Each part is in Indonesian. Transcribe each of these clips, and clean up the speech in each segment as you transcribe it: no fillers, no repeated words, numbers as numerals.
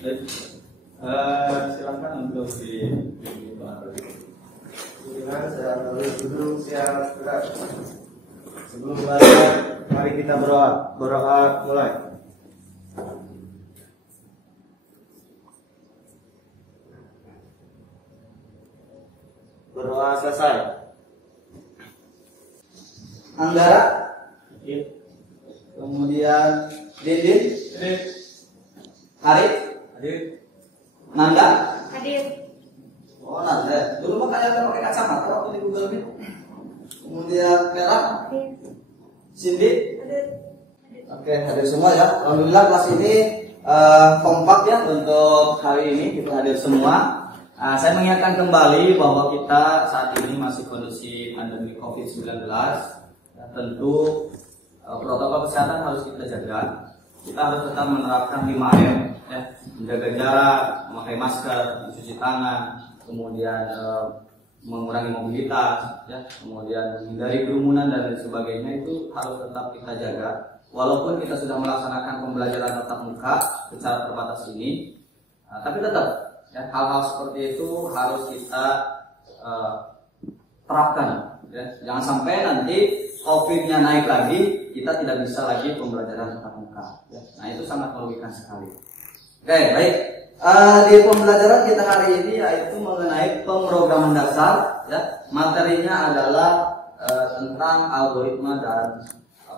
Silakan untuk di saya harus duduk siap gerak. Sebelum belajar, mari kita berdoa. Berdoa mulai. Berdoa selesai. Anggara, kemudian Dindin, Arif, Nanda, Hadir. oh Nanda, dulu mah kalian pakai kacamata waktu di Google Meet. Kemudian Merah, Hadir. Cindy, Hadir. oke hadir semua ya. Alhamdulillah kelas ini kompak ya untuk hari ini kita hadir semua. Saya mengingatkan kembali bahwa kita saat ini masih kondisi pandemi COVID-19. Ya, tentu protokol kesehatan harus kita jaga. Kita harus tetap menerapkan 5M, ya, menjaga jarak, memakai masker, mencuci tangan, kemudian mengurangi mobilitas, ya, kemudian menghindari kerumunan dan lain sebagainya itu harus tetap kita jaga. Walaupun kita sudah melaksanakan pembelajaran tatap muka secara terbatas ini, tapi tetap ya, hal-hal seperti itu harus kita terapkan. Ya. Jangan sampai nanti COVID-nya naik lagi, kita tidak bisa lagi pembelajaran tatap muka. Ya. Nah itu sangat merugikan sekali. Oke, baik. Di pembelajaran kita hari ini yaitu mengenai pemrograman dasar. Ya. Materinya adalah tentang algoritma dan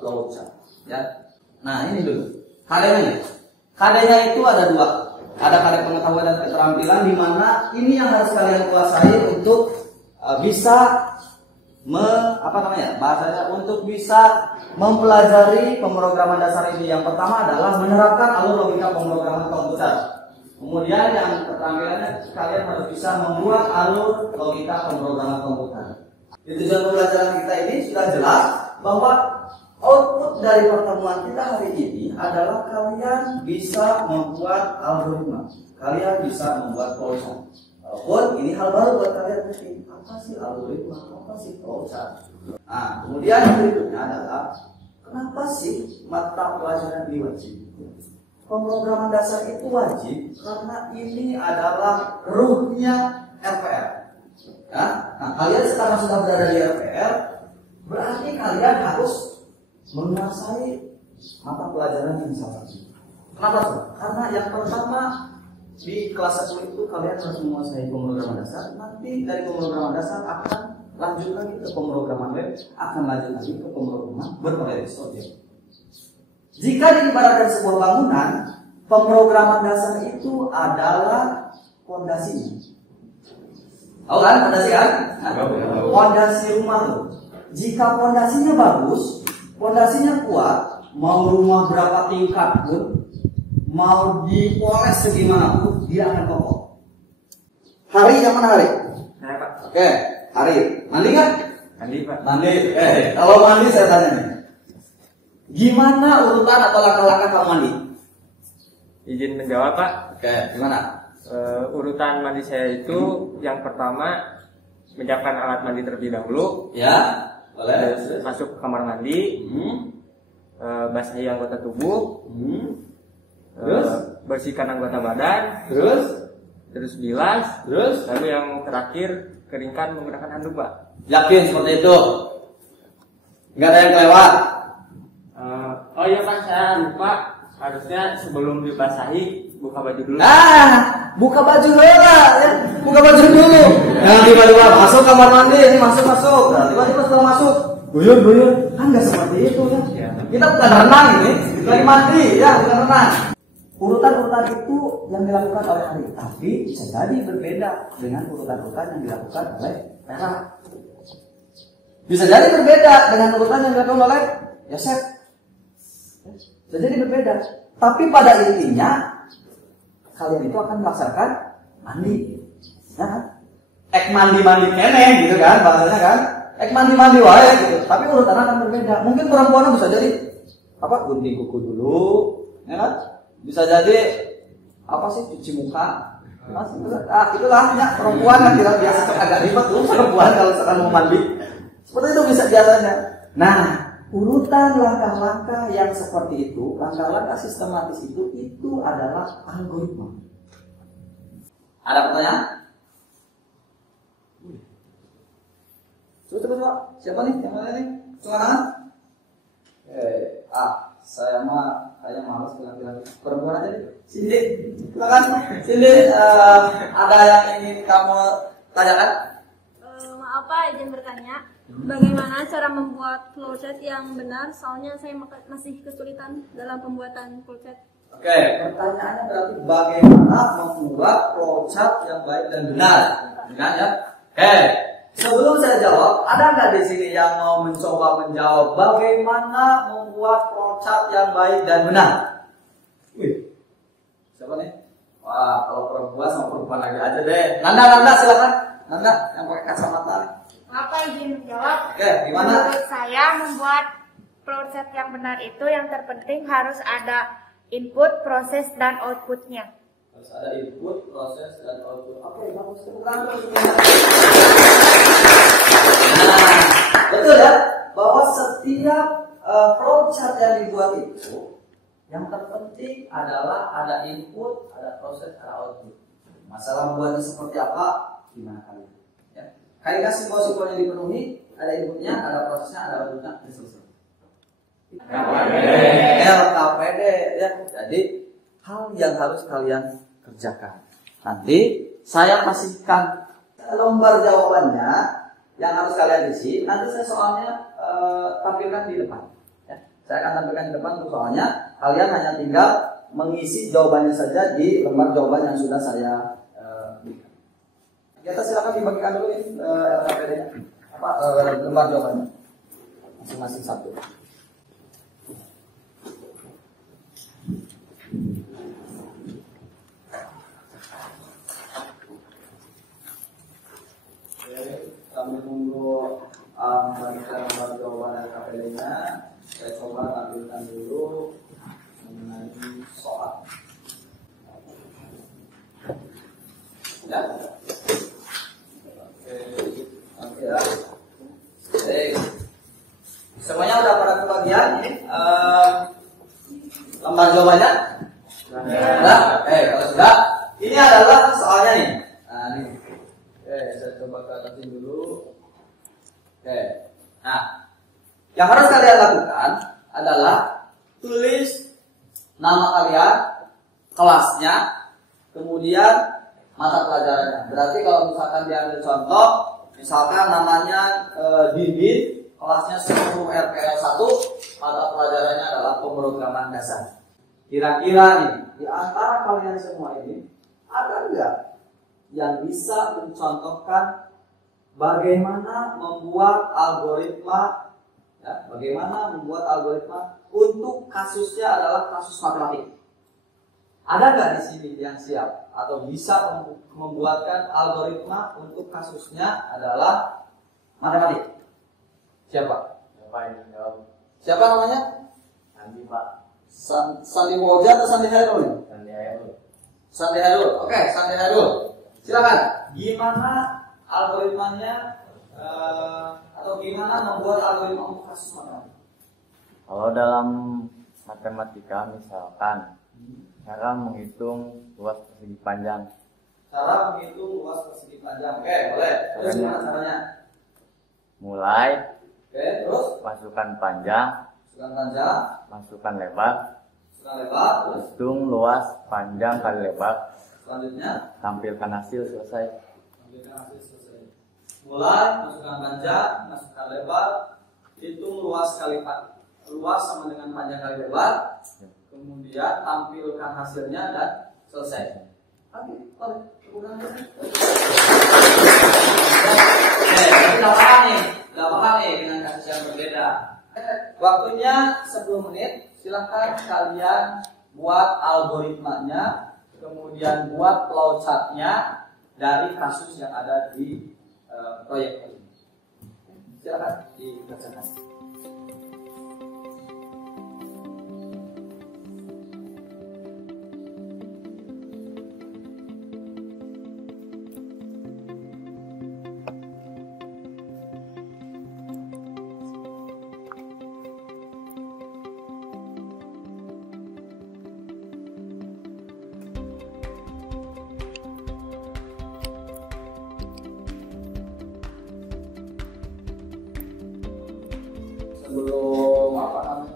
flowchart. Ya. Nah ini dulu. KD-nya itu ada dua. Ada KD pengetahuan dan keterampilan, di mana ini yang harus kalian kuasai untuk bisa bahasanya untuk bisa mempelajari pemrograman dasar ini. Yang pertama adalah menerapkan alur logika pemrograman komputer. Kemudian yang keterampilannya kalian harus bisa membuat alur logika pemrograman komputer. Di tujuan pembelajaran kita ini sudah jelas bahwa output dari pertemuan kita hari ini adalah kalian bisa membuat algoritma, kalian bisa membuat flowchart. Walaupun ini hal baru buat kalian mungkin, apa sih algoritma, apa sih flowchart? Nah, kemudian yang berikutnya adalah kenapa sih mata pelajaran ini wajib? Pemrograman dasar itu wajib karena ini adalah ruhnya RPR. Ya? Nah, kalian sekarang sudah berada di RPR, berarti kalian harus menguasai mata pelajaran yang sama. Kenapa tuh? Karena yang pertama di kelas 1 itu kalian harus menguasai pemrograman dasar. Nanti dari pemrograman dasar akan lanjut lagi ke pemrograman web, akan lanjut lagi ke pemrograman berbagai objek. Jika diibaratkan sebuah bangunan, pemrograman dasar itu adalah fondasinya. Tahu kan fondasi kan? Fondasi rumah tuh. Jika fondasinya bagus, fondasinya kuat, mau rumah berapa tingkat pun, mau dipoles segimana pun, dia akan kokoh. Hari yang mana hari? Saya Pak. Oke, hari. Mandi nggak? Mandi Pak. Mandi. Kalau mandi saya tanya nih, gimana urutan atau langkah-langkah kamu mandi? Izin menjawab Pak. Oke, gimana? Urutan mandi saya itu yang pertama menyiapkan alat mandi terlebih dahulu. Ya, boleh. Terus masuk ke kamar mandi. Basahi anggota tubuh. Terus bersihkan anggota badan. Terus bilas. Lalu yang terakhir keringkan menggunakan handuk Pak. Yakin seperti itu? Nggak ada yang kelewat? Oh iya Pak, saya lupa. Harusnya sebelum dibasahi buka baju dulu. Buka baju dulu lah, ya. Buka baju dulu. Jangan tiba-tiba masuk kamar mandi, ini masuk. Nah, tiba-tiba setelah masuk, guyur. Kan nggak seperti itu ya. Kita bukan renang ini, lagi mandi ya, bukan renang. Urutan-urutan itu yang dilakukan oleh Ari, tapi bisa jadi berbeda dengan urutan-urutan yang dilakukan oleh Tera. Bisa jadi berbeda dengan urutan yang dilakukan oleh Yosef. Bisa jadi berbeda. Tapi pada intinya kalian itu akan melaksanakan mandi, ya kan? Mandi kene gitu kan, bahasanya kan? Mandi wae gitu. Tapi urutan akan berbeda. Mungkin perempuan bisa jadi gunting kuku dulu, ya kan? Bisa jadi cuci muka. Itulah ya, perempuan kan tidak biasa agak ribet tuh perempuan kalau sekarang mau mandi. Seperti itu bisa biasanya. Nah, urutan langkah-langkah yang seperti itu, langkah-langkah sistematis itu adalah algoritma. Ada pertanyaan? Coba. Siapa nih? Yang mana nih? Tangan. Saya mah kayaknya malas bilang perempuan aja deh. Cindy, silakan. Cindy, ada yang ingin kamu tanyakan? Maaf Pak, izin bertanya. Bagaimana cara membuat flowchart yang benar? Soalnya saya masih kesulitan dalam pembuatan flowchart. Oke, pertanyaannya berarti bagaimana membuat flowchart yang baik dan benar, kan ya? Oke, sebelum saya jawab, ada nggak di sini yang mau mencoba menjawab bagaimana membuat flowchart yang baik dan benar? Wih, siapa nih? Wah, kalau perempuan sama perempuan lagi aja deh. Nanda, silakan. Nanda yang pakai kacamata. Apa izin menjawab? Oke, gimana? Menurut saya membuat flowchart yang benar itu yang terpenting harus ada input, proses, dan outputnya. Harus ada input, proses, dan output. Oke, bagus. Nah, betul ya, bahwa setiap flowchart yang dibuat itu, yang terpenting adalah ada input, ada proses, ada output. Masalah membuatnya seperti apa? Gimana kalian? Ya. Kalian simbol-simbolnya dipenuhi, ada inputnya, ada prosesnya, ada outputnya, dan selesai. LKPD ya. Jadi hal yang harus kalian kerjakan. Nanti saya kasihkan lembar jawabannya yang harus kalian isi. Nanti saya soalnya tampilkan di depan. Ya. Saya akan tampilkan di depan untuk soalnya. Kalian hanya tinggal mengisi jawabannya saja di lembar jawaban yang sudah saya berikan. Kita silakan dibagikan dulu ini LKPD-nya. Lembar jawabannya. Masing-masing satu. Sambil menunggu lembar jawaban LKPD-nya, saya coba tampilkan dulu mengenai soal. Ya. Oke ya. Semuanya udah pada kebagian ini lembar jawabannya? Sudah? Kalau sudah, ini adalah soalnya nih. Nah, ini. Saya coba ke atasin dulu. Nah, yang harus kalian lakukan adalah tulis nama kalian, kelasnya, kemudian mata pelajarannya. Berarti kalau misalkan diambil contoh, misalkan namanya Didin, kelasnya 10 RPL 1, mata pelajarannya adalah pemrograman dasar. Kira-kira nih, di antara kalian semua ini, ada nggak yang bisa mencontohkan bagaimana membuat algoritma, ya, bagaimana membuat algoritma untuk kasusnya adalah kasus matematik? Ada nggak di sini yang siap atau bisa membuatkan algoritma untuk kasusnya adalah matematik? Siapa? Siapa namanya? Sandi Pak. Sandi Woja atau Sandi Hairul? Sandi Hairul. Oke, Sandi Hairul. Silakan. Gimana algoritmanya atau gimana membuat algoritma untuk kasus matematik? Kalau dalam matematika misalkan cara menghitung luas persegi panjang. Cara menghitung luas persegi panjang. Oke, boleh. Terus gimana caranya? Mulai. Oke, terus Masukkan panjang. Masukkan lebar. Terus Hitung luas panjang kali lebar. selanjutnya Tampilkan hasil selesai. mulai masukkan panjang, masukkan lebar, hitung luas kali luas sama dengan panjang kali lebar, kemudian tampilkan hasilnya dan selesai. Oke, nggak paham nih dengan kasus yang berbeda. Waktunya 10 menit. Silahkan kalian buat algoritmanya, kemudian buat flowchartnya dari kasus yang ada di proyek ini. Silahkan dikerjakan.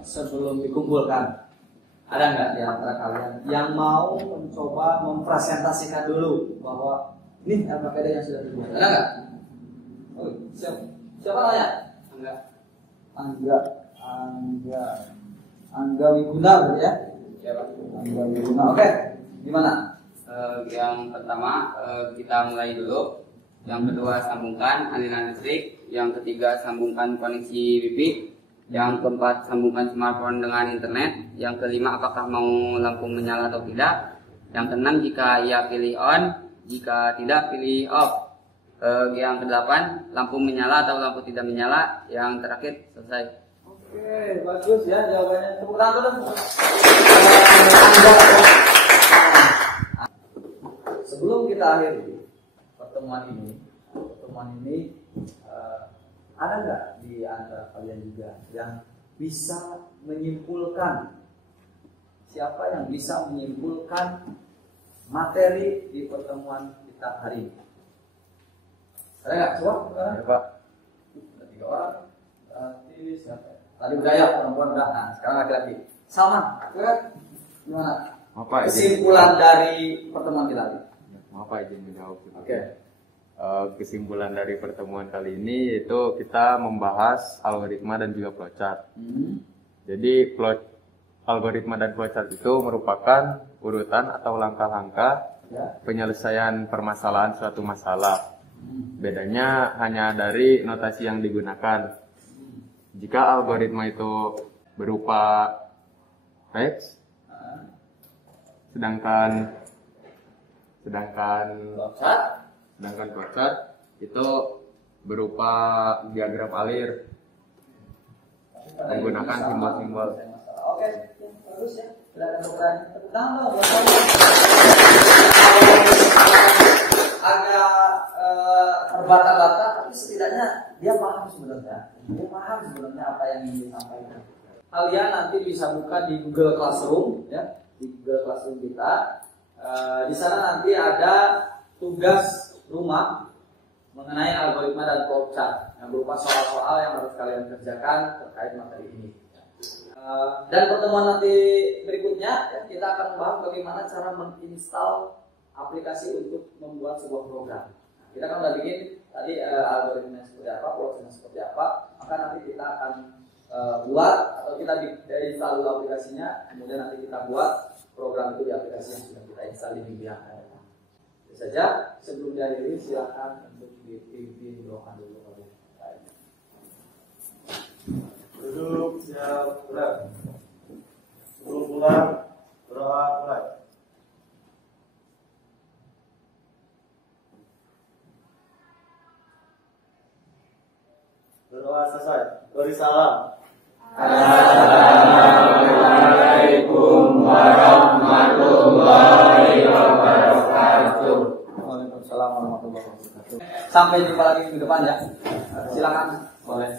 sebelum dikumpulkan? Ada nggak di antara kalian yang mau mencoba mempresentasikan dulu bahwa ini LKPD yang sudah dibuat? Ada nggak? Oh, siapa nanya? Angga Wiguna berarti ya? Siapa? Angga Wiguna. Oke, gimana? Yang pertama kita mulai dulu. Yang kedua sambungkan aliran listrik. Yang ketiga sambungkan koneksi Wi-Fi. Yang keempat sambungkan smartphone dengan internet. Yang kelima apakah mau lampu menyala atau tidak. Yang keenam jika iya pilih on, jika tidak pilih off. Yang kedelapan lampu menyala atau lampu tidak menyala. Yang terakhir selesai. Oke, bagus ya jawabannya. Tepuk tangan dulu. Sebelum kita akhiri pertemuan ini, ada nggak di antara kalian juga yang bisa menyimpulkan, siapa yang bisa menyimpulkan materi di pertemuan kita hari ini? Ada nggak? Coba. Ya, Pak. Ada 3 orang. Berarti siapa? Tadi budaya perempuan udah. Nah, sekarang laki-laki. Salman, gimana? Apa Kesimpulan dari pertemuan kita tadi. Apa izin menjawab? Oke. Kesimpulan dari pertemuan kali ini yaitu kita membahas algoritma dan juga flowchart. Jadi algoritma dan flowchart itu merupakan urutan atau langkah-langkah penyelesaian permasalahan suatu masalah. Bedanya hanya dari notasi yang digunakan. Jika algoritma itu berupa teks, sedangkan flowchart itu berupa diagram alir menggunakan simbol-simbol. Oke, bagus ya. Silakan tepuk tangan dong buat agak terbata-bata, tapi setidaknya dia paham sebenarnya. Dia paham sebenarnya apa yang ingin disampaikan. Kalian nanti bisa buka di Google Classroom, ya, di Google Classroom kita. Di sana nanti ada tugas rumah mengenai algoritma dan flowchart yang berupa soal-soal yang harus kalian kerjakan terkait materi ini. Dan pertemuan nanti berikutnya ya, kita akan membahas bagaimana cara menginstal aplikasi untuk membuat sebuah program. Nah, kita kan udah bikin tadi algoritma seperti apa, flowchartnya seperti apa, maka nanti kita akan buat atau kita install dulu aplikasinya, kemudian nanti kita buat program itu di aplikasi yang sudah kita install di minggu yang akan datang. Itu saja. Sebelum diakhiri silakan untuk dipimpin doakan dulu oleh saya. Duduk siap gerak. Sebelum pulang berdoa mulai. Berdoa selesai. Beri salam. Assalamualaikum warahmatullahi wabarakatuh. Waalaikumsalam warahmatullahi wabarakatuh. Sampai jumpa lagi minggu depan ya. Silakan boleh.